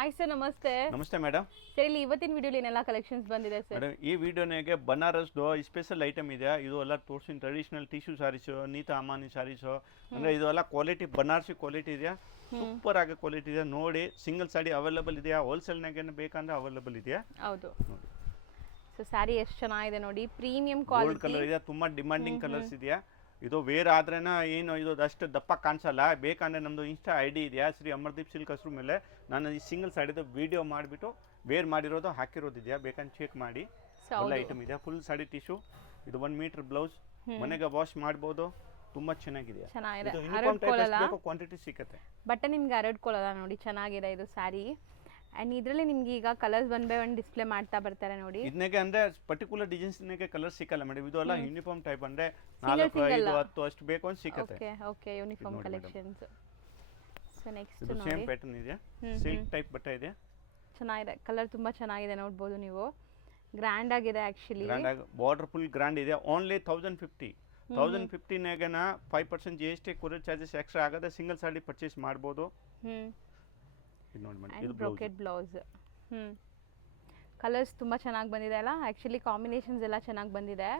Hi sir, ನಮಸ್ತೆ. ನಮಸ್ತೆ madam. Sir, ಇಲ್ಲಿ ಇವತ್ತಿನ ವಿಡಿಯೋಲಿ ಏನೆಲ್ಲ ಕಲೆಕ್ಷನ್ಸ್ ಬಂದಿದೆ ಸರ್? ಮೇಡಮ್, ಈ ವಿಡಿಯೋನಾಗೆ ಬನಾರಸ್ದು ಸ್ಪೆಷಲ್ ಐಟಮ್ ಇದೆ. ಇದು ಎಲ್ಲ ತೋರಿಸಿನ ಟ್ರೆಡಿಷನಲ್ ಟಿಶ್ಯೂ ಸಾರೀಸು, ನೀತಾ ಅಮಾನಿ ಸಾರೀಸು, ಅಂದರೆ ಇದು ಎಲ್ಲ ಕ್ವಾಲಿಟಿ ಬನಾರಸಿ ಕ್ವಾಲಿಟಿ ಇದೆಯಾ, ಸೂಪರ್ ಆಗಿ ಕ್ವಾಲಿಟಿ ಇದೆ. ನೋಡಿ, ಸಿಂಗಲ್ ಸಾಡಿ ಅವೈಲೇಬಲ್ ಇದೆಯಾ, ಹೋಲ್ಸೇಲ್ನಾಗೆ ಬೇಕಂದ್ರೆ ಅವೈಲೇಬಲ್ ಇದೆಯಾ? ಹೌದು. ಸೊ ಸ್ಯಾರಿ ಎಷ್ಟು ಚೆನ್ನಾಗಿದೆ ನೋಡಿ, ಪ್ರೀಮಿಯಂ ಗೋಲ್ಡ್ ಕ್ವಾಲಿಟಿ ಕಲರ್ ಇದೆ, ತುಂಬ ಡಿಮಾಂಡಿಂಗ್ ಕಲರ್ಸ್ ಇದೆಯಾ. ಇದು ವೇರ್ ಆದ್ರೇನ ಏನು ಇದು ಅಷ್ಟು ದಪ್ಪ ಕಾಣಿಸಲ್ಲ. ಬೇಕಂದ್ರೆ ನಮ್ಮದು ಇನ್ಸ್ಟಾ ಐ ಡಿ ಇದೆಯಾ, ಶ್ರೀ ಅಮರ್ದೀಪ್ ಸಿಲ್ಕ್ ಹೆಸರು ಮೇಲೆ ನಾನು ಈ ಸಿಂಗಲ್ ಸಾಡಿದು ವಿಡಿಯೋ ಮಾಡಿಬಿಟ್ಟು ವೇರ್ ಮಾಡಿರೋದು ಹಾಕಿರೋದಿದೆಯಾ, ಬೇಕಂದ್ರೆ ಚೆಕ್ ಮಾಡಿ. ಒಳ್ಳೆ ಐಟಮ್ ಇದೆ, ಫುಲ್ ಸಾಡಿ ಟಿಶ್ಯೂ. ಇದು 1 ಮೀಟರ್ ಬ್ಲೌಸ್, ಮನೆಗೆ ವಾಶ್ ಮಾಡ್ಬೋದು. ತುಂಬಾ ಚೆನ್ನಾಗಿದೆ, ಕ್ವಾಂಟಿಟಿ ಸಿಗುತ್ತೆ. ಬಟ್ಟೆ ನಿಮ್ಗೆ ಹರಡ್ಕೊಳ್ಳಲ್ಲ ನೋಡಿ, ಚೆನ್ನಾಗಿದೆ ಇದು ಸ್ಯಾರಿ. ಅಂಡ್ ಇದರಲ್ಲಿ ನಿಮ್ಗೆ ಈಗ colours one by one display ಮಾಡ್ತಾ ಬರ್ತಾರೆ ನೋಡಿ. ಇದನ್ನೇ ಅಂದ್ರೆ ಪರ್ಟಿಕ್ಯುಲರ್ ಡಿಸೈನ್ಸ್ನಾಗೆ ಕಲರ್ ಸಿಕ್ಕಲ್ಲ ಮೇಡಮ್. ಇದು ಎಲ್ಲ ಯೂನಿಫಾರ್ಮ್ ಟೈಪ್, ಅಂದ್ರೆ 4, 5, 10 ಅಷ್ಟು ಬೇಕು ಅಂತ ಸಿಗುತ್ತೆ. Okay okay, uniform collections. So next ಇದು ಸೇಮ್ ಪ್ಯಾಟರ್ನ್ ಇದೆ, ಸಿಲ್ಕ್ ಟೈಪ್ ಬಟ್ಟೆ ಇದೆ. ಚೆನ್ನಾಗಿದೆ, ಕಲರ್ ತುಂಬಾ ಚೆನ್ನಾಗಿದೆ, ನೋಡ್ಬೋದು ನೀವು. ಗ್ರ್ಯಾಂಡ್ ಆಗಿದೆ ಆಕ್ಚುಲಿ. ಗ್ರ್ಯಾಂಡ್ ಆಗಿ ಬಾರ್ಡರ್ ಫುಲ್ ಗ್ರ್ಯಾಂಡ್ ಇದೆ. Only 1050. 1050 5% GST courier charges extra ಆಗದೆ ಸಿಂಗಲ್ ಸಾಡಿ ಪರ್ಚೇಸ್ ಮಾಡ್ಬೋದು. ಇದು ನೋಡಿ ಮೇಡಮ್, ಇದು ಬ್ರೋಕೆಟ್ ಬ್ಲೌಸ್. ಕಲರ್ಸ್ ತುಂಬಾ ಚೆನ್ನಾಗಿ ಬಂದಿದೆ ಅಲ್ಲ, ಆಕ್ಚುಲಿ ಕಾಂಬಿನೇಷನ್ಸ್ ಎಲ್ಲ ಚೆನ್ನಾಗಿ ಬಂದಿದೆ.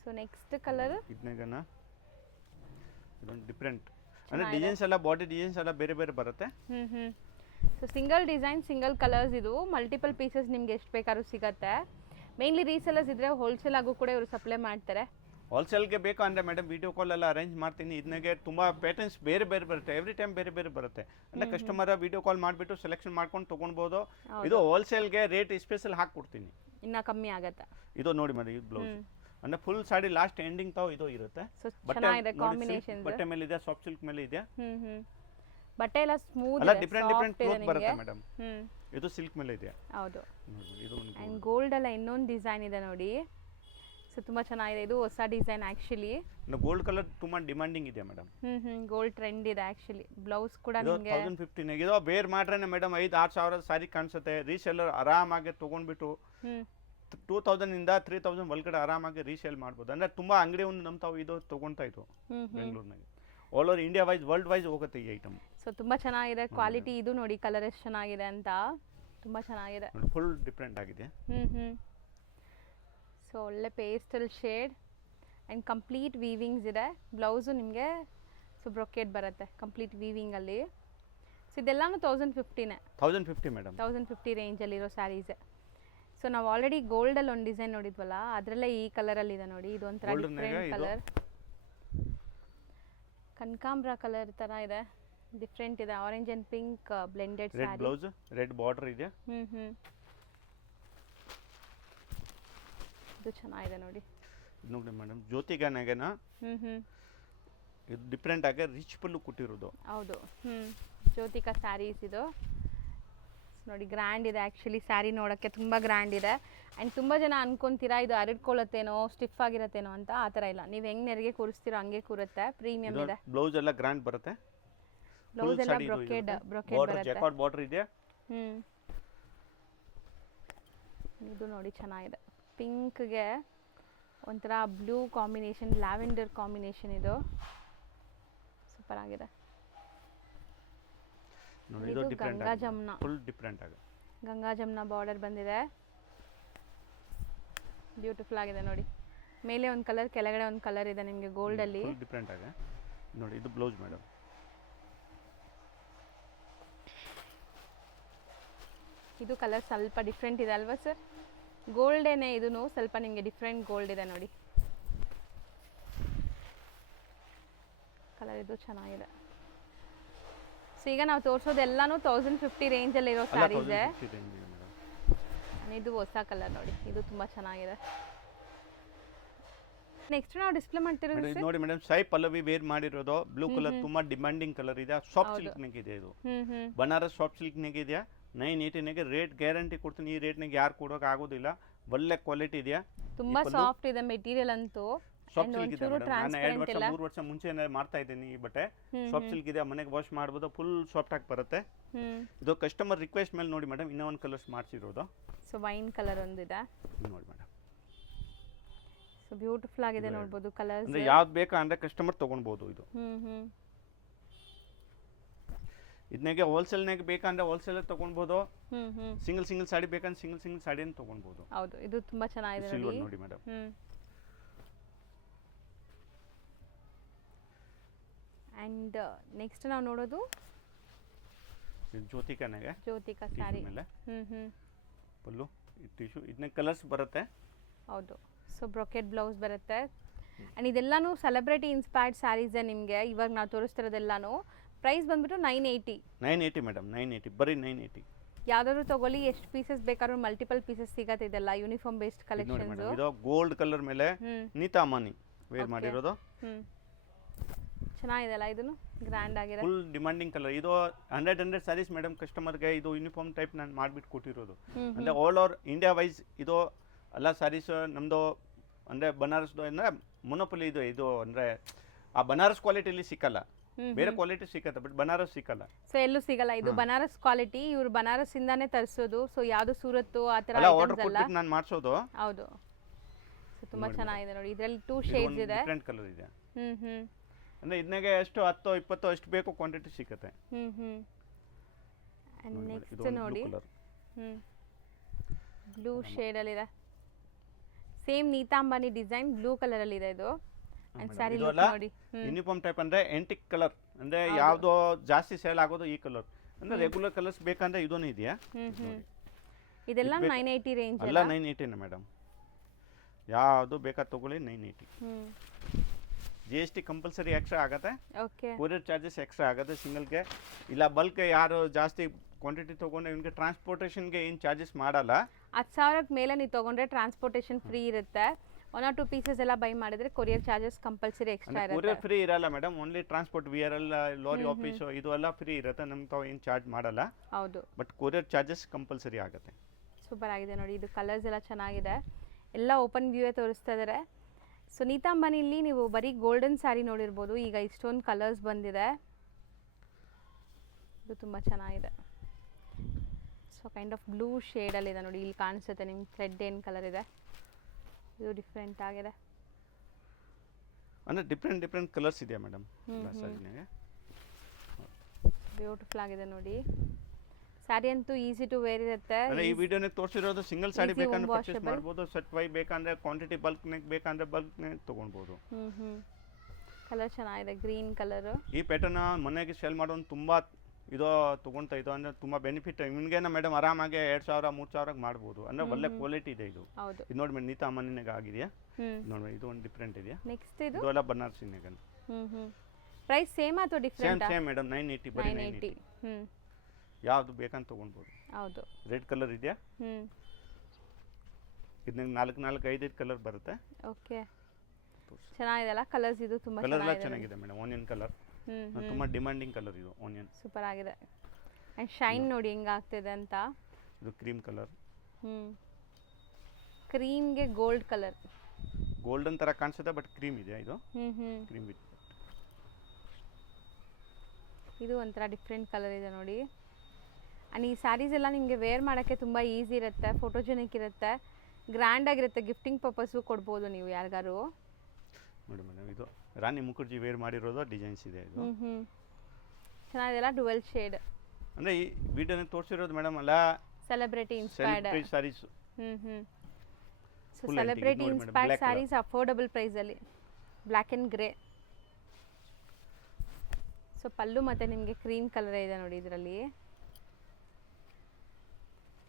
ಸೊ ನೆಕ್ಸ್ಟ್ ಕಲರ್ ಇದನ್ನ ಇದೊಂದು ಡಿಫರೆಂಟ್, ಅಂದ್ರೆ ಡಿಸೈನ್ಸ್ ಎಲ್ಲ ಬಾಡಿ ಡಿಸೈನ್ಸ್ ಎಲ್ಲ ಬೇರೆ ಬೇರೆ ಬರುತ್ತೆ. So single design single colours, ಇದು ಮಲ್ಟಿಪಲ್ ಪೀಸಸ್ ನಿಮ್ಗೆ ಎಷ್ಟು ಬೇಕಾದ್ರೂ ಸಿಗುತ್ತೆ. ಮೇನ್ಲಿ ರೀಸೆಲರ್ಸ್ ಇದ್ರೆ ಹೋಲ್ಸೇಲ್ ಆಗು ಕೂಡ ಇವರು ಸಪ್ಲೈ ಮಾಡ್ತಾರೆ. ಹೋಲ್ಸೇಲ್ಗೆ ಬೇಕು ಅಂದರೆ ಮೇಡಮ್ ವಿಡಿಯೋ ಕಾಲ್ ಎಲ್ಲ ಅರೇಂಜ್ ಮಾಡ್ತೀನಿ. ಇದನ್ನಾಗೆ ತುಂಬ ಪ್ಯಾಟರ್ನ್ಸ್ ಬೇರೆ ಬೇರೆ ಬರುತ್ತೆ, ಎವ್ರಿ ಟೈಮ್ ಬೇರೆ ಬೇರೆ ಬರುತ್ತೆ. ಅಂದರೆ ಕಸ್ಟಮರ್ ವಿಡಿಯೋ ಕಾಲ್ ಮಾಡಿಬಿಟ್ಟು ಸೆಲೆಕ್ಷನ್ ಮಾಡ್ಕೊಂಡು ತೊಗೊಳ್ಬೋದು. ಇದು ಹೋಲ್ಸೇಲ್ಗೆ ರೇಟ್ ಸ್ಪೆಷಲ್ ಹಾಕ್ಕೊಡ್ತೀನಿ, ಇನ್ನ ಕಮ್ಮಿ ಆಗುತ್ತೆ. ಇದು ನೋಡಿ ಮೇಡಮ್, ಇದು ಬ್ಲೌಸ್ ಅಂದರೆ ಫುಲ್ ಸಾಡಿ ಲಾಸ್ಟ್ ಎಂಡಿಂಗ್ ತಾವು ಇದು ಇರುತ್ತೆ. ಬಟ್ಟೆ ಮೇಲೆ ಇದೆ, ಸಾಫ್ಟ್ ಸಿಲ್ಕ್ ಮೇಲೆ ಇದೆ. ಬಟ್ಟೆ ಎಲ್ಲ ಸ್ಮೂತ್ ಅಲ್ಲ, ಡಿಫರೆಂಟ್ ಕ್ಲೋತ್ ಬರುತ್ತೆ ಮೇಡಮ್. ಇದು ಸಿಲ್ಕ್ ಮೇಲೆ ಇದೆ. ಹೌದು. ಇದು ಅಂಡ್ ಗೋಲ್ಡ್ ಅಲ್ಲ ಇನ್ನೊಂದು ಡಿಸೈನ್ ಇದೆ ನೋಡಿ. ಸೊ ತುಂಬಾ ಚೆನ್ನಾಗಿದೆ, ಇದು ಹೊಸ ಡಿಸೈನ್ ಆಕ್ಚುಲಿ. ಗೋಲ್ಡ್ ಕಲರ್ ತುಂಬಾ ಡಿಮಾಂಡಿಂಗ್ ಇದೆ ಮೇಡಮ್. ಗೋಲ್ಡ್ ಟ್ರೆಂಡ್ ಇದೆ ಆಕ್ಚುಲಿ. ಬ್ಲೌಸ್ ಕೂಡ ನಿಮಗೆ 1050 ಇದು ಬೇರ್ ಮಾಡ್ರೇನೆ ಮೇಡಮ್ 5-6 ಸಾವಿರ ಸಾರಿ ಕಾಣಿಸುತ್ತೆ. ರೀಸೇಲರ್ ಆರಾಮಾಗಿ ತಗೊಂಡ್ಬಿಟ್ಟು 2000 ಇಂದ 3000 ಒಳಗಡೆ ಆರಾಮಾಗಿ ರೀಸೇಲ್ ಮಾಡ್ಬೋದು. ಅಂದ್ರೆ ತುಂಬಾ ಅಂಗಡಿ ಒಂದು ನಂಬ್ತಾವು ಇದು ತಗೊಂತಾ ಇತ್ತು ಬೆಂಗಳೂರಿನಾಗೆ. All over India wise world wise ಹೋಗುತ್ತೆ ಈ ಐಟಮ್. ಸೊ ತುಂಬಾ ಚೆನ್ನಾಗಿದೆ ಕ್ವಾಲಿಟಿ. ಇದು ನೋಡಿ ಕಲರ್ ಎಷ್ಟು ಚೆನ್ನಾಗಿದೆ ಅಂತ, ತುಂಬಾ ಚೆನ್ನಾಗಿದೆ, ಫುಲ್ ಡಿಫರೆಂಟ್ ಆಗಿದೆ. ಸೊ ಒಳ್ಳೆ pastel shade and complete weavings ಇದೆ. ಬ್ಲೌಸು ನಿಮಗೆ ಸೊ ಬ್ರೊಕೆಟ್ ಬರುತ್ತೆ ಕಂಪ್ಲೀಟ್ ವೀವಿಂಗಲ್ಲಿ. ಸೊ ಇದೆಲ್ಲನೂ 1050 ಮೇಡಮ್, 1050 ರೇಂಜಲ್ಲಿರೋ ಸ್ಯಾರೀಸೆ. ಸೊ ನಾವು ಆಲ್ರೆಡಿ ಗೋಲ್ಡಲ್ಲಿ ಒಂದು ಡಿಸೈನ್ ನೋಡಿದ್ವಲ್ಲ, ಅದರಲ್ಲೇ ಈ ಕಲರಲ್ಲಿ ಇದೆ ನೋಡಿ. ಇದು ಒಂಥರ ಡಿಫ್ರೆಂಟ್ ಕಲರ್, ಕನಕಾಂಬ್ರ ಕಲರ್ ಥರ ಇದೆ, ಡಿಫ್ರೆಂಟ್ ಇದೆ. Orange and pink blended red blouse, red border ಇದೆ. ಇದು ಚೆನ್ನಾಗಿದೆ ನೋಡಿ. ನೋಡಿ ಮೇಡಮ್, ಜ್ಯೋತಿಗಾನಾಗೇನ ಇದು ಡಿಫ್ರೆಂಟ್ ಆಗಿ ರಿಚ್ ಪಲ್ಲು ಕೊಟ್ಟಿರೋದು. ಹೌದು, ಜ್ಯೋತಿಕಾ ಸ್ಯಾರೀಸ್ ಇದು ನೋಡಿ. ಗ್ರ್ಯಾಂಡ್ ಇದೆ ಆ್ಯಕ್ಚುಲಿ, ಸ್ಯಾರಿ ನೋಡೋಕ್ಕೆ ತುಂಬ ಗ್ರ್ಯಾಂಡ್ ಇದೆ. ಆ್ಯಂಡ್ ತುಂಬ ಜನ ಅನ್ಕೊಂತೀರಾ ಇದು ಹರಡ್ಕೊಳ್ಳುತ್ತೇನೋ, ಸ್ಟಿಫ್ ಆಗಿರತ್ತೇನೋ ಅಂತ. ಆ ಥರ ಇಲ್ಲ, ನೀವು ಹೆಂಗೆ ನೆರಿಗೆ ಕೂರಿಸ್ತೀರೋ ಹಂಗೆ ಕೂರುತ್ತೆ. ಪ್ರೀಮಿಯಂ ಇದೆ. ಬ್ಲೌಸ್ ಎಲ್ಲ ಗ್ರ್ಯಾಂಡ್ ಬರುತ್ತೆ. ಬ್ಲೌಸ್ ಎಲ್ಲ ಬ್ರೊಕೆಟ್ ಬರುತ್ತೆ. ಜಾಕಾರ್ಡ್ ಬಾರ್ಡರ್ ಇದೆ. ಇದು ನೋಡಿ ಚೆನ್ನಾಗಿದೆ, ಪಿಂಕ್ಗೆ ಒಂಥರ ಬ್ಲೂ ಕಾಂಬಿನೇಷನ್, ಲ್ಯಾವೆಂಡರ್ ಕಾಂಬಿನೇಷನ್. ಇದು ಸೂಪರ್ ಆಗಿದೆ. ಇದು ಗಂಗಾ ಜಮ್ನ, ಫುಲ್ ಡಿಫರೆಂಟ್ ಆಗಿದೆ. ಗಂಗಾ ಜಮ್ನ ಬಾರ್ಡರ್ ಬಂದಿದೆ, ಬ್ಯೂಟಿಫುಲ್ ಆಗಿದೆ ನೋಡಿ. ಮೇಲೆ ಒಂದು ಕಲರ್, ಕೆಳಗಡೆ ಒಂದು ಕಲರ್ ಇದೆ ನಿಮಗೆ ಗೋಲ್ಡ್ ಅಲ್ಲಿ. ಫುಲ್ ಡಿಫರೆಂಟ್ ಆಗಿದೆ ನೋಡಿ. ಇದು ಬ್ಲೌಸ್ ಮೇಡಮ್. ಇದು ಕಲರ್ ಸ್ವಲ್ಪ ಡಿಫ್ರೆಂಟ್ ಇದೆ ಅಲ್ವಾ ಸರ್? ಗೋಲ್ಡೇನೆ, ಇದೂ ಸ್ವಲ್ಪ ನಿಮಗೆ ಡಿಫ್ರೆಂಟ್ ಗೋಲ್ಡ್ ಇದೆ ನೋಡಿ. ಕಲರ್ ಇದು ಚೆನ್ನಾಗಿದೆ. ಸೊ ಈಗ ನಾವು ತೋರಿಸೋದೆಲ್ಲಾನು 1050 ರೇಂಜಲ್ಲಿ ಇರೋ ಸ್ಯಾರೀಸ್. ಇದು ಹೊಸ ಕಲರ್ ನೋಡಿ, ಇದು ತುಂಬಾ ಚೆನ್ನಾಗಿದೆ. ನೆಕ್ಸ್ಟ್ ನಾವು ಡಿಸ್ಪ್ಲೇ ಮಾಡ್ತಿರೋದು ನೋಡಿ ಮೇಡಮ್, ಸಾಯಿ ಪಲ್ಲವಿ ವೇರ್ ಮಾಡಿರೋದು ಬ್ಲೂ ಕಲರ್, ತುಂಬಾ ಡಿಮಾಂಡಿಂಗ್ ಕಲರ್ ಇದೆ. ಸಾಫ್ಟ್ ಸಿಲ್ಕ್ ನಾಗ ಇದೆ, ಇದು ಬನಾರಸ್ ಸಾಫ್ಟ್ ಸಿಲ್ಕ್ ನಾಗ ಇದೆ. 980 ರೇಟ್ ಗ್ಯಾರಂಟಿ ಕೊಡ್ತೀನಿ. ಈ ರೇಟ್ನಾಗ ಯಾರು ಕೊಡೋಕೆ ಆಗೋದಿಲ್ಲ. ಒಳ್ಳೆ ಕ್ವಾಲಿಟಿ ಇದೆಯಾ, ತುಂಬಾ ಸಾಫ್ಟ್ ಇದೆ ಮೆಟೀರಿಯಲ್ ಅಂತೂ. ಸಾಫ್ಟ್ ಸಿಲ್ಕ್ ಇದೆ ಮೇಡಮ್. ನಾನು 2 ವರ್ಷ 3 ವರ್ಷ ಮುಂಚೆ ಮಾಡ್ತಾ ಇದ್ದೀನಿ ಈ ಬಟ್ಟೆ. ಸಾಫ್ಟ್ ಸಿಲ್ಕ್ ಇದೆ, ಮನೆಗೆ ವಾಶ್ ಮಾಡ್ಬೋದು, ಫುಲ್ ಸಾಫ್ಟ್ ಆಗಿ ಬರುತ್ತೆ. ಇದು ಕಸ್ಟಮರ್ ರಿಕ್ವೆಸ್ಟ್ ಮೇಲೆ ನೋಡಿ ಮೇಡಮ್, ಇನ್ನೂ ಒಂದು ಕಲರ್ಸ್ ಮಾಡಿಸಿರೋದು. ಸೊ ವೈನ್ ಕಲರ್ ಒಂದಿದೆ ನೋಡಿ ಮೇಡಮ್. ಸೊ ಬ್ಯೂಟಿಫುಲ್ ಆಗಿದೆ, ನೋಡಬಹುದು ಕಲರ್ಸ್. ಅಂದ್ರೆ ಯಾವ್ದು ಬೇಕಾ ಅಂದ್ರೆ ಕಸ್ಟಮರ್ ತಗೊಳ್ಬಹುದು. ಇದು ಇದನ್ನೆಗೆ ಹೋಲ್ಸೇಲ್ನಾಗ ಬೇಕಂದ್ರೆ ಹೋಲ್ಸೇಲ್ ತೊಗೊಳ್ಬೋದು, ಹ್ಮ್ ಸಿಂಗಲ್ ಸಾಡಿ ಬೇಕಂದ್ರೆ ಸಿಂಗಲ್ ಸಾಡಿಯನ್ನು ತೊಗೊಳ್ಬೋದು. ಹೌದು, ಇದು ತುಂಬಾ ಚೆನ್ನಾಗಿದೆ ಸಿಲ್ವರ್ ನೋಡಿ ಮೇಡಮ್. ಆ್ಯಂಡ್ ನೆಕ್ಸ್ಟ್ ನಾವು ನೋಡೋದು ಇದು ಜ್ಯೋತಿಕಾನಾಗೆ ಜ್ಯೋತಿಕಾ ಸ್ಯಾರಿ. ಮೇಲೆ ಹ್ಮ್ ಫುಲ್ಲು ಟಿಶ್ಯೂ, ಇದನ್ನ ಕಲರ್ಸ್ ಬರುತ್ತೆ. ಹೌದು, ಸೊ ಬ್ರೊಕೆಟ್ ಬ್ಲೌಸ್ ಬರುತ್ತೆ. ಆ್ಯಂಡ್ ಇದೆಲ್ಲನೂ ಸೆಲೆಬ್ರಿಟಿ ಇನ್ಸ್ಪೈರ್ಡ್ ಸ್ಯಾರೀಸೇ ನಿಮಗೆ ಇವಾಗ ನಾವು ತೋರಿಸ್ತಿರೋದೆಲ್ಲನೂ. ಪ್ರೈಸ್ ಬಂದ್ಬಿಟ್ಟು 980. 980 ಮೇಡಮ್, 980, ಬರೀ 980. ಯಾವ್ದಾದ್ರು ತಗೊಳ್ಳಿ, ಎಷ್ಟು ಪೀಸಸ್ ಬೇಕಾದ್ರೂ ಮಲ್ಟಿಪಲ್ ಪೀಸಸ್ ಸಿಗತ್ತೆ. ಇದೆಲ್ಲ ಯೂನಿಫಾರ್ಮ್ ಬೇಸ್ಡ್ ನೋಡಿ ಕಲೆಕ್ಷನ್ಸ್. ಮೇಡಮ್, ಇದು ಗೋಲ್ಡ್ ಕಲರ್ ಮೇಲೆ ನೀತಾ ಅಮಾನಿ ವೇರ್ ಮಾಡಿರೋದು. ಚೆನ್ನಾಗಿದೆ ಅಲ್ಲ, ಇದನ್ನು ಗ್ರ್ಯಾಂಡ್ ಆಗಿದೆ. Full demanding colour. ಇದು 100 ಸ್ಯಾರೀಸ್ ಮೇಡಮ್ ಕಸ್ಟಮರ್ಗೆ ಇದು ಯೂನಿಫಾರ್ಮ್ ಟೈಪ್ ನಾನು ಮಾಡಿಬಿಟ್ಟು ಕೊಟ್ಟಿರೋದು. ಅಂದರೆ ಆಲ್ ಓವರ್ ಇಂಡಿಯಾ ವೈಸ್ ಇದು ಎಲ್ಲ ಸ್ಯಾರೀಸ್ ನಮ್ಮದು. ಅಂದರೆ ಬನಾರಸ್ದು ಅಂದರೆ ಮೊನೋಪಲಿ ಇದು ಅಂದರೆ ಆ ಬನಾರಸ್ ಕ್ವಾಲಿಟಿಲಿ ಸಿಕ್ಕಲ್ಲ, ಬೇರೆ ಕ್ವಾಲಿಟಿ ಸಿಕ್ಕತ್ತೆ, ಬಟ್ ಬನಾರಸ್ ಸಿಕ್ಕಲ್ಲ. ಸೊ ಎಲ್ಲೂ ಸಿಗಲ್ಲ, ಇದು ಬನಾರಸ್ ಕ್ವಾಲಿಟಿ. ಇವರು ಬನಾರಸ್ ಇಂದಾನೆ ತರಿಸೋದು. ಸೊ ಯಾವುದು ಸೂರತ್ತು ಆ ಥರ ಆರ್ಡರ್ ಐಟಮ್ಸ್ ಅಲ್ಲ. ಕೊಟ್ಟು ನಾನು ಮಾಡಿಸೋದು. ಹೌದು, ಸೊ ತುಂಬಾ ಚೆನ್ನಾಗಿದೆ ನೋಡಿ. ಇದರಲ್ಲಿ 2 ಶೇಡ್ಸ್ ಇದೆ. ಡಿಫರೆಂಟ್ ಕಲರ್ ಇದೆ. ಅಂದರೆ ಇದನ್ನೆಗೆ ಎಷ್ಟು 10 20 ಎಷ್ಟು ಬೇಕು ಕ್ವಾಂಟಿಟಿ ಸಿಕ್ಕತ್ತೆ. ನೆಕ್ಸ್ಟ್ ನೋಡಿ, ಬ್ಲೂ ಶೇಡಲ್ಲಿದೆ. ಸೇಮ್ ನೀತಾಂಬಾನಿ ಡಿಸೈನ್ ಬ್ಲೂ ಕಲರಲ್ಲಿ ಇದೆ ಇದು. ಅಂಡ್ ಸ್ಯಾರಿ ಲುಕ್ ನೋಡಿ, ಯೂನಿಫಾರ್ಮ್ ಟೈಪ್ ಅಂದರೆ ಎಂಟಿಕ್ ಕಲರ್. ಅಂದರೆ ಯಾವುದೋ ಜಾಸ್ತಿ ಸೇಲ್ ಆಗೋದು ಈ ಕಲರ್. ಅಂದರೆ ರೆಗ್ಯುಲರ್ ಕಲರ್ಸ್ ಬೇಕಂದ್ರೆ ಇದೂ ಇದೆಯಾ. ಇದೆಲ್ಲ 980 ರೇಂಜ್ ಅಲ್ಲ, 980 ಮೇಡಮ್. ಯಾವುದು ಬೇಕಾದ ತಗೊಳ್ಳಿ, 980. GST ಕಂಪಲ್ಸರಿ ಎಕ್ಸ್ಟ್ರಾ ಆಗುತ್ತೆ. ಓಕೆ, ಕೊರಿಯರ್ ಚಾರ್ಜಸ್ ಎಕ್ಸ್ಟ್ರಾ ಆಗುತ್ತೆ ಸಿಂಗಲ್ಗೆ. ಇಲ್ಲ ಬಲ್ಕ್ ಯಾರು ಜಾಸ್ತಿ ಕ್ವಾಂಟಿಟಿ ತೊಗೊಂಡು ಇವನಿಗೆ ಟ್ರಾನ್ಸ್ಪೋರ್ಟೇಷನ್ಗೆ ಏನು ಚಾರ್ಜಸ್ ಮಾಡಲ್ಲ. 10,000 ಮೇಲೆ ನೀವು ತೊಗೊಂಡ್ರೆ ಟ್ರಾನ್ಸ್ಪೋರ್ಟೇಷನ್ ಫ್ರೀ ಇರುತ್ತೆ. 1 or 2 ಪೀಸಸ್ ಎಲ್ಲ ಬೈ ಮಾಡಿದ್ರೆ ಕೊರಿಯರ್ ಚಾರ್ಜಸ್ ಕಂಪಲ್ಸರಿ ಎಕ್ಸ್ಟ್ರಾ ಇರುತ್ತೆ. ಕೊರಿಯರ್ ಫ್ರೀ ಇರಲ್ಲ madam, only transport VRL lorry office ಇದು ಎಲ್ಲ ಫ್ರೀ ಇರುತ್ತೆ. ನಮ್ಗೆ ತಾವು ಏನು ಚಾರ್ಜ್ ಮಾಡಲ್ಲ. ಹೌದು, ಬಟ್ ಕೊರಿಯರ್ ಚಾರ್ಜಸ್ ಕಂಪಲ್ಸರಿ ಆಗುತ್ತೆ. ಸೂಪರ್ ಆಗಿದೆ ನೋಡಿ. ಇದು ಕಲರ್ಸ್ ಎಲ್ಲ ಚೆನ್ನಾಗಿದೆ, ಎಲ್ಲ ಓಪನ್ ವ್ಯೂವೇ ತೋರಿಸ್ತಾ ಇದ್ದಾರೆ. ಸೊ ನೀತಾಂಬಾನಿಲಿ ನೀವು ಬರೀ ಗೋಲ್ಡನ್ ಸ್ಯಾರಿ ನೋಡಿರ್ಬೋದು, ಈಗ ಇಷ್ಟೊಂದು ಕಲರ್ಸ್ ಬಂದಿದೆ. ಇದು ತುಂಬ ಚೆನ್ನಾಗಿದೆ. ಸೊ ಕೈಂಡ್ ಆಫ್ ಬ್ಲೂ ಶೇಡಲ್ಲಿದೆ ನೋಡಿ, ಇಲ್ಲಿ ಕಾಣಿಸುತ್ತೆ ನಿಮ್ಗೆ ಥ್ರೆಡ್ ಏನು ಕಲರ್ ಇದೆ. ಇದು ಡಿಫ್ರೆಂಟ್ ಆಗಿದೆ. ಅಂದರೆ ಡಿಫ್ರೆಂಟ್ ಕಲರ್ಸ್ ಇದೆಯಾ ಮೇಡಮ್. ಬ್ಯೂಟಿಫುಲ್ ಆಗಿದೆ ನೋಡಿ. ಸ್ಯಾರಿ ಅಂತೂ ಈಸಿ ಟು ವೇರ್ ಇರುತ್ತೆ. ಈ ವಿಡಿಯೋನಾಗ ತೋರಿಸಿರೋದು ಸಿಂಗಲ್ ಸ್ಯಾರಿ ಬೇಕಂದ್ರೆ ಪರ್ಚೇಸ್ ಮಾಡ್ಬೋದು. ಸೆಟ್ ವೈ ಬೇಕಂದ್ರೆ ಕ್ವಾಂಟಿಟಿ ಬಲ್ಕ್ನಾಗ ಬೇಕಂದ್ರೆ ಬಲ್ಕ್ನಾಗ ತೊಗೊಳ್ಬೋದು. ಕಲರ್ ಚೆನ್ನಾಗಿದೆ, ಗ್ರೀನ್ ಕಲರ್. ಈ ಪ್ಯಾಟರ್ನ್ ಮನೆಗೆ ಸೇಲ್ ಮಾಡೋದು ತುಂಬ ಇದು ತೊಗೊಳ್ತಾ ಇದು ಅಂದರೆ ತುಂಬ ಬೆನಿಫಿಟ್. ನಿಮಗೇನ ಮೇಡಮ್ ಆರಾಮಾಗಿ 2,000 3,000 ಮಾಡ್ಬೋದು. ಅಂದರೆ ಒಳ್ಳೆ ಕ್ವಾಲಿಟಿ ಇದೆ ಇದು. ಇದು ನೋಡಿ ಮೇಡಮ್, ನೀತಾ ಅಮ್ಮನಿನಾಗ ಆಗಿದೆಯಾ ನೋಡಿ. ಇದು ಒಂದು ಡಿಫ್ರೆಂಟ್ ಇದೆಯಾ. ನೆಕ್ಸ್ಟ್ ಇದು ಇದೆಲ್ಲ ಬನಾರಸಿನಾಗ. ಪ್ರೈಸ್ ಸೇಮ್ ಅಥವಾ ಡಿಫ್ರೆಂಟ್? ಸೇಮ್ ಮೇಡಮ್, 980 ಬರೀ 980. ಯಾವುದು ಬೇಕಂತ ತೊಗೊಳ್ಬೋದು. ಹೌದು, ರೆಡ್ ಕಲರ್ ಇದೆಯಾ. ಇದನ್ನ 4 5 ಕಲರ್ ಬರುತ್ತೆ. ಓಕೆ, ಚೆನ್ನಾಗಿದೆ ಅಲ್ಲ ಕಲರ್ಸ್. ಇದು ತುಂಬ ಚೆನ್ನಾಗಿದೆ ಮೇಡಮ್. ಆನಿಯನ್ ಕಲರ್ ತುಂಬ ಡಿಮಾಂಡಿಂಗ್ ಕಲರ್ ಇದು. ಆನಿಯನ್ ಸೂಪರ್ ಆಗಿದೆ. ಆ್ಯಂಡ್ ಶೈನ್ ನೋಡಿ ಹೆಂಗೆ ಆಗ್ತಿದೆ ಅಂತ. ಇದು ಕ್ರೀಮ್ ಕಲರ್. ಕ್ರೀಮ್ಗೆ ಗೋಲ್ಡ್ ಕಲರ್, ಗೋಲ್ಡನ್ ಥರ ಕಾಣಿಸುತ್ತೆ ಬಟ್ ಕ್ರೀಮ್ ಇದೆ ಇದು. ಕ್ರೀಮ್ ವಿತ್ ಇದು ಒಂಥರ ಡಿಫ್ರೆಂಟ್ ಕಲರ್ ಇದೆ ನೋಡಿ. ಆ್ಯಂಡ್ ಈ ಸ್ಯಾರೀಸ್ ಎಲ್ಲ ನಿಮಗೆ ವೇರ್ ಮಾಡೋಕ್ಕೆ ತುಂಬ ಈಸಿ ಇರುತ್ತೆ, ಫೋಟೋಜೆನಿಕ್ ಇರುತ್ತೆ, ಗ್ರ್ಯಾಂಡ್ ಆಗಿರುತ್ತೆ. ಗಿಫ್ಟಿಂಗ್ ಪರ್ಪಸ್ಸು ಕೊಡ್ಬೋದು ನೀವು ಯಾರಿಗಾರು. ನೋಡಿ ಮೇಡಮ್, ಇದು ರಾಣಿ ಮುಖರ್ಜಿ ವೇರ್ ಮಾಡಿರೋದು ಡಿಸೈನ್ಸ್ ಇದೆ ಇದು. ಚೆನ್ನಾಗಿದೆಲ್ಲ, ಡುವೆಲ್ ಶೇಡ್. ಅಂದರೆ ಈ ವಿಡಿಯೋನಲ್ಲಿ ತೋರಿಸಿರೋದು ಮೇಡಮ್ ಅಲ್ಲ celebrity inspired sarees. So celebrity inspired sarees affordable ಪ್ರೈಸಲ್ಲಿ, black and grey. So pallu ಮತ್ತು ನಿಮಗೆ ಕ್ರೀಮ್ ಕಲರ್ ಇದೆ ನೋಡಿ ಇದರಲ್ಲಿ.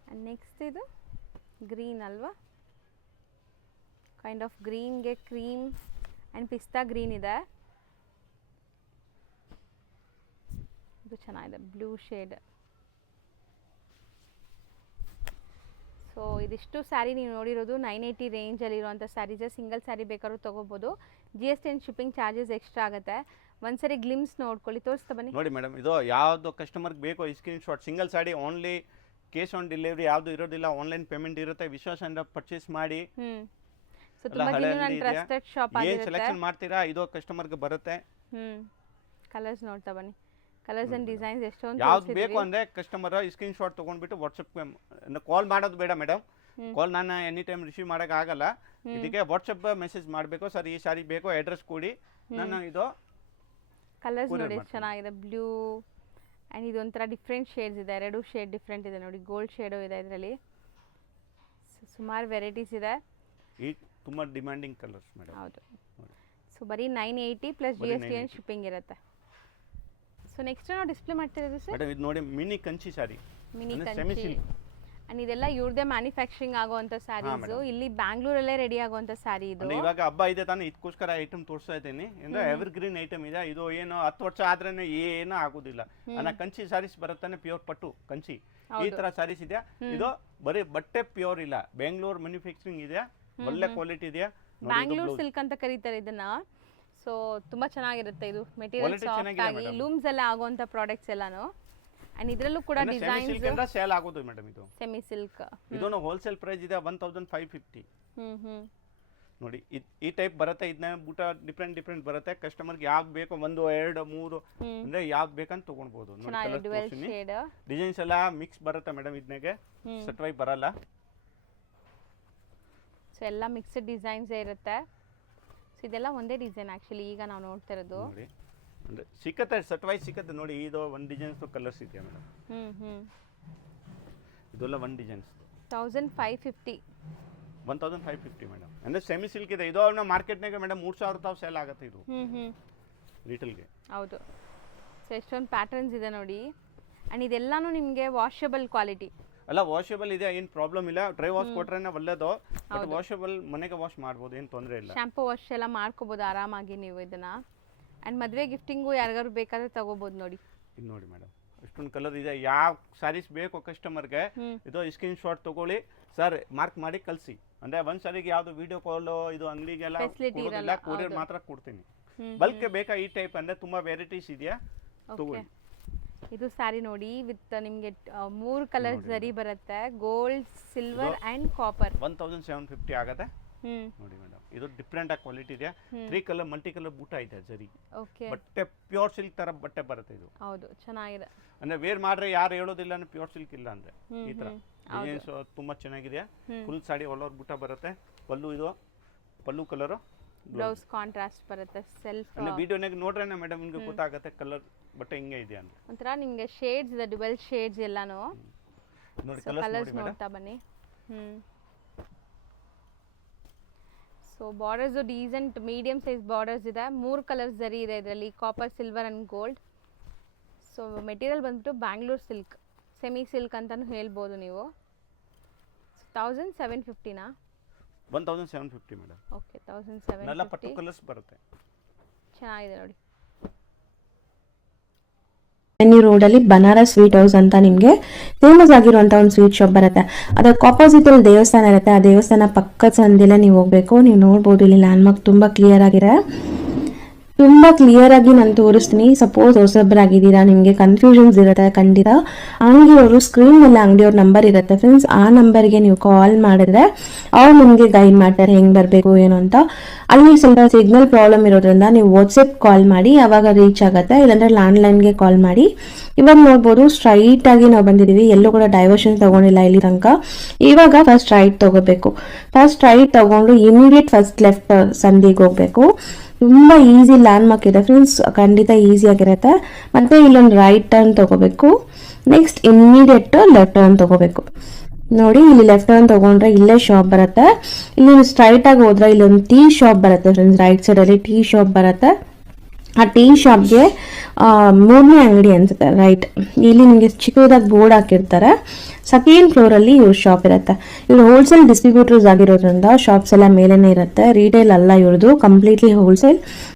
ಆ್ಯಂಡ್ ನೆಕ್ಸ್ಟ್ ಇದು ಗ್ರೀನ್ ಅಲ್ವಾ, ಕೈಂಡ್ ಆಫ್ ಗ್ರೀನ್ಗೆ ಕ್ರೀಮ್ ಆ್ಯಂಡ್ ಪಿಸ್ತಾ ಗ್ರೀನ್ ಇದೆ. ಇದು ಚೆನ್ನಾಗಿದೆ, ಬ್ಲೂ ಶೇಡ್. ಸೊ ಇದಿಷ್ಟು ಸ್ಯಾರಿ ನೀವು ನೋಡಿರೋದು 980 ರೇಂಜಲ್ಲಿರುವಂಥ ಸ್ಯಾರೀಸೇ. ಸಿಂಗಲ್ ಸ್ಯಾರಿ ಬೇಕಾದ್ರೂ ತೊಗೋಬೋದು. GST and shipping charges extra ಆಗುತ್ತೆ. ಒಂದ್ಸರಿ ಗ್ಲಿಮ್ಸ್ ನೋಡ್ಕೊಳ್ಳಿ, ತೋರಿಸ್ತಾ ಬನ್ನಿ ನೋಡಿ ಮೇಡಮ್. ಇದು ಯಾವುದು ಕಸ್ಟಮರ್ಗೆ ಬೇಕೋ screen shot. Single saree only cash on delivery ಯಾವುದು ಇರೋದಿಲ್ಲ, ಆನ್ಲೈನ್ ಪೇಮೆಂಟ್ ಇರುತ್ತೆ. ವಿಶ್ವಾಸದಿಂದ ಪರ್ಚೇಸ್ ಮಾಡಿ. ಸೊ ತುಂಬಾ ಜೆನ್ಯೂನ್ ಟ್ರಸ್ಟೆಡ್ ಶಾಪ್ ಆಗಿರುತ್ತೆ. ಸೆಲೆಕ್ಷನ್ ಮಾಡ್ತೀರಾ ಇದು ಕಸ್ಟಮರ್ಗೆ ಬರುತ್ತೆ. ಕಲರ್ಸ್ ನೋಡ್ತಾ ಬನ್ನಿ, ಕಲರ್ಸ್ ಅಂಡ್ ಡಿಸೈನ್ಸ್ ಎಷ್ಟೊಂದು. ಯಾವ್ದು ಬೇಕು ಅಂದರೆ ಕಸ್ಟಮರ್ ಸ್ಕ್ರೀನ್ ಶಾಟ್ ತೊಗೊಂಡ್ಬಿಟ್ಟು ವಾಟ್ಸಪ್ಗೆ ಕಾಲ್ ಮಾಡೋದು ಬೇಡ ಮೇಡಮ್. ಕಾಲ್ ನಾನು ಎನಿ ಟೈಮ್ ರಿಸೀವ್ ಮಾಡೋಕ್ಕಾಗಲ್ಲ. ಇದಕ್ಕೆ ವಾಟ್ಸಪ್ ಮೆಸೇಜ್ ಮಾಡಬೇಕು, ಸರ್ ಈ ಸಾರಿ ಬೇಕು, ಅಡ್ರೆಸ್ ಕೊಡಿ, ನಾನು ಇದು ಕಲರ್ಸ್ ನೋಡಿ ಎಷ್ಟು ಚೆನ್ನಾಗಿದೆ. ಬ್ಲೂ ಆ್ಯಂಡ್ ಇದೊಂಥರ ಡಿಫ್ರೆಂಟ್ ಶೇಡ್ಸ್ ಇದೆ, 2 ಶೇಡ್ ಡಿಫ್ರೆಂಟ್ ಇದೆ ನೋಡಿ, ಗೋಲ್ಡ್ ಶೇಡು ಇದೆ ಇದರಲ್ಲಿ. ಸುಮಾರು ವೆರೈಟೀಸ್ ಇದೆ. ಈ ತುಂಬ ಡಿಮ್ಯಾಂಡಿಂಗ್ ಕಲರ್ಸ್ ಮೇಡಮ್. ಹೌದು. ಸೊ ಬರೀ 980 ಪ್ಲಸ್ GST ಆ್ಯಂಡ್ ಶಿಪ್ಪಿಂಗ್ ಇರುತ್ತೆ. ಸೊ ನೆಕ್ಸ್ಟ್ ನಾವು ಡಿಸ್ಪ್ಲೇ ಮಾಡ್ತಿರೋದು ಸರ್ ಮೇಡಮ್ ಇದು ನೋಡಿ mini Kanchi sorry, mini semi Kanchi. Silk. And ಇದೆಲ್ಲ ಇವ್ರದೇ ಮ್ಯಾನುಫ್ಯಾಕ್ಚರಿಂಗ್ ಆಗುವಂಥ ಸ್ಯಾರೀಸು, ಇಲ್ಲಿ ಬ್ಯಾಂಗ್ಳೂರಲ್ಲೇ ರೆಡಿ ಆಗುವಂಥ ಸ್ಯಾರಿ ಇದು. ಅಂದ್ರೆ ಇವಾಗ ಹಬ್ಬ ಇದೆ ತಾನೇ, ಇದಕ್ಕೋಸ್ಕರ ಐಟಮ್ ತೋರಿಸ್ತಾ ಇದ್ದೀನಿ. ಅಂದ್ರೆ ಎವರ್ ಗ್ರೀನ್ ಐಟಮ್ ಇದೆ ಇದು. ಏನು 10 ವರ್ಷ ಆದ್ರೇನೆ ಏನೂ ಆಗೋದಿಲ್ಲ. ಕಂಚಿ ಸಾರೀಸ್ ಬರುತ್ತಾನೆ, ಪ್ಯೂರ್ ಪಟ್ಟು ಕಂಚಿ, ಈ ತರ ಸಾರೀಸ್ ಇದೆ. ಇದು ಬರೀ ಬಟ್ಟೆ ಪ್ಯೂರ್ ಇಲ್ಲ, ಬೆಂಗಳೂರು ಮ್ಯಾನುಫ್ಯಾಕ್ಚರಿಂಗ್ ಇದೆ, ಒಳ್ಳೆ ಕ್ವಾಲಿಟಿ ಇದೆ. ಬ್ಯಾಂಗ್ಳೂರ್ ಸಿಲ್ಕ್ ಅಂತ ಕರೀತಾರೆ ಇದನ್ನ. ಸೊ ತುಂಬಾ ಚೆನ್ನಾಗಿರುತ್ತೆ ಇದು, ಮೆಟೀರಿಯಲ್ ಸಾಫ್ಟ್ ಆಗಿ ಲೂಮ್ಸ್ ಎಲ್ಲ ಆಗುವಂತ ಪ್ರಾಡಕ್ಟ್ಸ್ ಎಲ್ಲಾನು. ಅಂಡ್ ಇದರಲ್ಲೂ ಕೂಡ ಡಿಸೈನ್ಸ್ ಸೇಲ್ ಆಗೋದು ಮೇಡಮ್. ಇದು ಸೆಮಿ ಸಿಲ್ಕ್, ಇದನ್ನು ಹೋಲ್ಸೇಲ್ ಪ್ರೈಸ್ ಇದೆ 1550. ನೋಡಿ ಈ ಟೈಪ್ ಬರುತ್ತೆ. ಇದನ್ನ ಬೂಟ ಡಿಫ್ರೆಂಟ್ ಬರುತ್ತೆ. ಕಸ್ಟಮರ್ಗೆ ಯಾವ್ದು ಬೇಕೋ 1 2 3 ಅಂದ್ರೆ ಯಾವ್ದು ಬೇಕಂತ ತಗೊಳ್ಬಹುದು. ಡಿಸೈನ್ಸ್ ಎಲ್ಲ ಮಿಕ್ಸ್ ಬರುತ್ತೆ ಮೇಡಮ್, ಇದನ್ನೆಗೆ ಸೆಟ್ ವೈ ಬರಲ್ಲ. ಸೊ ಎಲ್ಲ ಮಿಕ್ಸ್ಡ್ ಡಿಸೈನ್ಸ್ ಇರುತ್ತೆ. ಸೊ ಇದೆಲ್ಲ ಒಂದೇ ಡಿಸೈನ್ ಆಕ್ಚುಲಿ ಈಗ ನಾವು ನೋಡ್ತಾ ಇರೋದು. ಅಂದ್ರೆ ಸಿಕ್ಕತ್ತೆ, ಸೆಟ್ ವೈ ಸಿಕ್ಕತ್ತೆ ನೋಡಿ. ಇದು ಒಂದು ಡಿಸೈನ್ಸ್ ಕಲರ್ಸ್ ಇದೆಯಾ ಮೇಡಮ್? ಇದೆಲ್ಲ ಒಂದು ಡಿಸೈನ್ಸ್ 1550 ಮೇಡಮ್. ಅಂದ್ರೆ ಸೆಮಿ ಸಿಲ್ಕ್ ಇದೆ ಇದು. ಮಾರ್ಕೆಟ್ನಾಗ ಮೇಡಮ್ 3000 ತಾವು ಸೇಲ್ ಆಗುತ್ತೆ ಇದು ರಿಟೇಲ್ಗೆ. ಹೌದು. ಸೊ ಎಷ್ಟೊಂದು ಪ್ಯಾಟರ್ನ್ಸ್ ಇದೆ ನೋಡಿ. ಅಂಡ್ ಇದೆಲ್ಲಾನು ನಿಮಗೆ ವಾಷಬಲ್ ಕ್ವಾಲಿಟಿ ಅಲ್ಲ, ವಾಷಬಲ್ ಇದೆ, ಏನು ಪ್ರಾಬ್ಲಮ್ ಇಲ್ಲ. ಡ್ರೈ ವಾಶ್ ಕೊಟ್ರೇನೆ ಒಳ್ಳೇದು, ಬಟ್ ವಾಷಬಲ್ ಮನೆಗೆ ವಾಶ್ ಮಾಡ್ಬೋದು, ಏನು ತೊಂದರೆ ಇಲ್ಲ. ಶಾಂಪೂ ವಾಶ್ ಎಲ್ಲ ಮಾಡ್ಕೋಬಹುದು ಆರಾಮಾಗಿ ನೀವು ಇದನ್ನ. ಅಂಡ್ ಮದುವೆ ಗಿಫ್ಟಿಂಗು ಯಾರಿಗಾರು ಬೇಕಾದ್ರೆ ತಗೋಬಹುದು ನೋಡಿ. ಇದು ನೋಡಿ ಮೇಡಮ್, ಇಷ್ಟೊಂದು ಕಲರ್ ಇದೆ. ಯಾವ ಸ್ಯಾರೀಸ್ ಬೇಕು ಕಸ್ಟಮರ್ಗೆ ಇದು ಸ್ಕ್ರೀನ್ ಶಾಟ್ ತಗೊಳ್ಳಿ ಸರ್, ಮಾರ್ಕ್ ಮಾಡಿ ಕಳಿಸಿ. ಅಂದ್ರೆ ಒಂದ್ ಸಾರಿಗೆ ಯಾವ್ದು ವಿಡಿಯೋ ಕಾಲ್ ಇದು ಅಂಗಡಿಗೆಲ್ಲ ಕೊಡೋದಿಲ್ಲ, ಕೊರಿಯರ್ ಮಾತ್ರ ಕೊಡ್ತೀನಿ. ಬಲ್ಕ್ ಬೇಕಾ ಈ ಟೈಪ್ ಅಂದ್ರೆ ತುಂಬಾ ವೆರೈಟೀಸ್ ಇದೆಯಾ, ತಗೊಳ್ಳಿ. ಇದು ಸ್ಯಾರಿ ನೋಡಿ ವಿತ್ ನಿಮಗೆ 3 ಕಲರ್ ಜರಿ ಬರುತ್ತೆ, ಗೋಲ್ಡ್, ಸಿಲ್ವರ್ ಅಂಡ್ ಕಾಪರ್. 1750 ಆಗುತ್ತೆ ನೋಡಿ ಮೇಡಮ್. ಇದು ಡಿಫ್ರೆಂಟ್ ಆಗಿ ಕ್ವಾಲಿಟಿ ಇದೆ. 3 ಕಲರ್ ಮಲ್ಟಿ ಕಲರ್ ಬೂಟ ಇದೆ ಜರಿ. ಬಟ್ಟೆ ಪ್ಯೂರ್ ಸಿಲ್ಕ್ ತರ ಬಟ್ಟೆ ಬರುತ್ತೆ ಇದು. ಹೌದು, ಚೆನ್ನಾಗಿದೆ. ಅಂದ್ರೆ ವೇರ್ ಮಾಡ್ರೆ ಯಾರು ಹೇಳೋದಿಲ್ಲ ಪ್ಯೂರ್ ಸಿಲ್ಕ್ ಇಲ್ಲ ಅಂದ್ರೆ. ಈ ತರ ಡಿಸೈನ್ಸ್ ತುಂಬಾ ಚೆನ್ನಾಗಿದೆ. ಫುಲ್ ಸಾಡಿ ಆಲ್ ಓವರ್ ಬೂಟ ಬರುತ್ತೆ. ಇದು ಪಲ್ಲು ಕಲರ್, ಬ್ಲೌಸ್ ಕಾಂಟ್ರಾಸ್ಟ್ ಬರುತ್ತೆ. ಸೆಲ್ಫ್ ವಿಡಿಯೋನಾಗ ನೋಡ್ರೇನೆ ಮೇಡಮ್ ನಿಮಗೆ ಗೊತ್ತಾಗುತ್ತೆ ಕಲರ್ ಬಟ್ಟೆ ಹಿಂಗೆ ಇದೆ ಅಂತ. ಒಂಥರ ನಿಮಗೆ ಶೇಡ್ಸ್ ಇದೆ, ಡ್ಯುಯಲ್ ಶೇಡ್ಸ್ ಎಲ್ಲಾನು ನೋಡಿ. ಕಲರ್ಸ್ ನೋಡ್ತಾ ಬನ್ನಿ. So borders decent medium size borders ಇದೆ. 3 ಕಲರ್ಸ್ ಜರಿ ಇದೆ ಇದರಲ್ಲಿ, copper, silver and gold. So material ಬಂದ್ಬಿಟ್ಟು ಬ್ಯಾಂಗ್ಳೂರ್ ಸಿಲ್ಕ್, ಸೆಮಿ ಸಿಲ್ಕ್ ಅಂತಾನು ಹೇಳ್ಬೋದು ನೀವು. 1750ನಾ? 1750 ಮೇಡಮ್. ಓಕೆ, 1750. ಎಲ್ಲ ಪಟ್ಟು ಕಲರ್ಸ್ ಬರುತ್ತೆ. ಚೆನ್ನಾಗಿದೆ ನೋಡಿ. ರೋಡಲ್ಲಿ ಬನಾರಸ್ ಸ್ವೀಟ್ ಹೌಸ್ ಅಂತ ನಿಮಗೆ ಫೇಮಸ್ ಆಗಿರುವಂಥ ಒಂದು ಸ್ವೀಟ್ ಶಾಪ್ ಬರುತ್ತೆ. ಅದಕ್ಕೆ ಆಪೋಸಿಟ್ ಅಲ್ಲಿ ದೇವಸ್ಥಾನ ಇರುತ್ತೆ. ಆ ದೇವಸ್ಥಾನ ಪಕ್ಕದ ಸಂದಿಲ್ಲ ನೀವು ಹೋಗ್ಬೇಕು. ನೀವು ನೋಡ್ಬೋದು ಇಲ್ಲಿ ಲ್ಯಾಂಡ್ ಮಾರ್ಕ್ ತುಂಬ ಕ್ಲಿಯರ್ ಆಗಿ ನಾನು ತೋರಿಸ್ತೀನಿ. ಸಪೋಸ್ ಹೊಸಬ್ರಾಗಿದ್ದೀರಾ, ನಿಮಗೆ ಕನ್ಫ್ಯೂಷನ್ಸ್ ಇರುತ್ತೆ ಖಂಡಿತ. ಅಂಗಡಿಯವರು ಸ್ಕ್ರೀನ್ ಮೇಲೆ ಅಂಗಡಿಯವ್ರ ನಂಬರ್ ಇರುತ್ತೆ ಫ್ರೆಂಡ್ಸ್, ಆ ನಂಬರ್ಗೆ ನೀವು ಕಾಲ್ ಮಾಡಿದ್ರೆ ಅವ್ರು ನಿಮಗೆ ಗೈಡ್ ಮಾಡ್ತಾರೆ ಹೆಂಗೆ ಬರಬೇಕು ಏನು ಅಂತ. ಅಲ್ಲಿ ಸ್ವಲ್ಪ ಸಿಗ್ನಲ್ ಪ್ರಾಬ್ಲಮ್ ಇರೋದ್ರಿಂದ ನೀವು ವಾಟ್ಸಪ್ ಕಾಲ್ ಮಾಡಿ, ಅವಾಗ ರೀಚ್ ಆಗುತ್ತೆ. ಇಲ್ಲಾಂದ್ರೆ ಲ್ಯಾಂಡ್ಲೈನ್ಗೆ ಕಾಲ್ ಮಾಡಿ. ಇವಾಗ ನೋಡ್ಬೋದು ಸ್ಟ್ರೈಟ್ ಆಗಿ ನಾವು ಬಂದಿದ್ದೀವಿ, ಎಲ್ಲೂ ಕೂಡ ಡೈವರ್ಷನ್ ತಗೊಂಡಿಲ್ಲ ಇಲ್ಲಿ ತನಕ. ಇವಾಗ ಫಸ್ಟ್ ರೈಟ್ ತಗೋಬೇಕು. ಫಸ್ಟ್ ರೈಟ್ ತಗೊಂಡು ಇಮಿಡಿಯೇಟ್ ಫಸ್ಟ್ ಲೆಫ್ಟ್ ಸಂದಿಗೆ ಹೋಗ್ಬೇಕು. ತುಂಬ ಈಸಿ ಲ್ಯಾಂಡ್ ಮಾರ್ಕ್ ಇದೆ ಫ್ರೆಂಡ್ಸ್, ಖಂಡಿತ ಈಸಿ ಆಗಿರುತ್ತೆ. ಮತ್ತೆ ಇಲ್ಲೊಂದು ರೈಟ್ ಟರ್ನ್ ತಗೋಬೇಕು. ನೆಕ್ಸ್ಟ್ ಇಮಿಡಿಯೇಟ್ ಲೆಫ್ಟ್ ಟರ್ನ್ ತಗೋಬೇಕು. ನೋಡಿ ಇಲ್ಲಿ ಲೆಫ್ಟ್ ಟರ್ನ್ ತಗೊಂಡ್ರೆ ಇಲ್ಲೇ ಶಾಪ್ ಬರುತ್ತೆ. ಇಲ್ಲಿ ಸ್ಟ್ರೈಟ್ ಆಗಿ ಹೋದ್ರೆ ಇಲ್ಲೊಂದು ಟೀ ಶಾಪ್ ಬರುತ್ತೆ ಫ್ರೆಂಡ್ಸ್, ರೈಟ್ ಸೈಡ್ ಅಲ್ಲಿ ಟೀ ಶಾಪ್ ಬರುತ್ತೆ. ಆ ಟೀ ಶಾಪ್ಗೆ 3ನೇ ಅಂಗಡಿ ಅನ್ಸುತ್ತೆ ರೈಟ್. ಇಲ್ಲಿ ನಿಮಗೆ ಚಿಕ್ಕದಾಗಿ ಬೋರ್ಡ್ ಹಾಕಿರ್ತಾರೆ. ಸೆಕೆಂಡ್ ಫ್ಲೋರ್ ಅಲ್ಲಿ ಇವ್ರ ಶಾಪ್ ಇರುತ್ತೆ. ಇವ್ರು ಹೋಲ್ಸೇಲ್ ಡಿಸ್ಟ್ರಿಬ್ಯೂಟರ್ಸ್ ಆಗಿರೋದ್ರಿಂದ ಶಾಪ್ಸ್ ಎಲ್ಲ ಮೇಲೇನೆ ಇರುತ್ತೆ. ರಿಟೇಲ್ ಅಲ್ಲ ಇವ್ರದ್ದು, ಕಂಪ್ಲೀಟ್ಲಿ ಹೋಲ್ಸೇಲ್.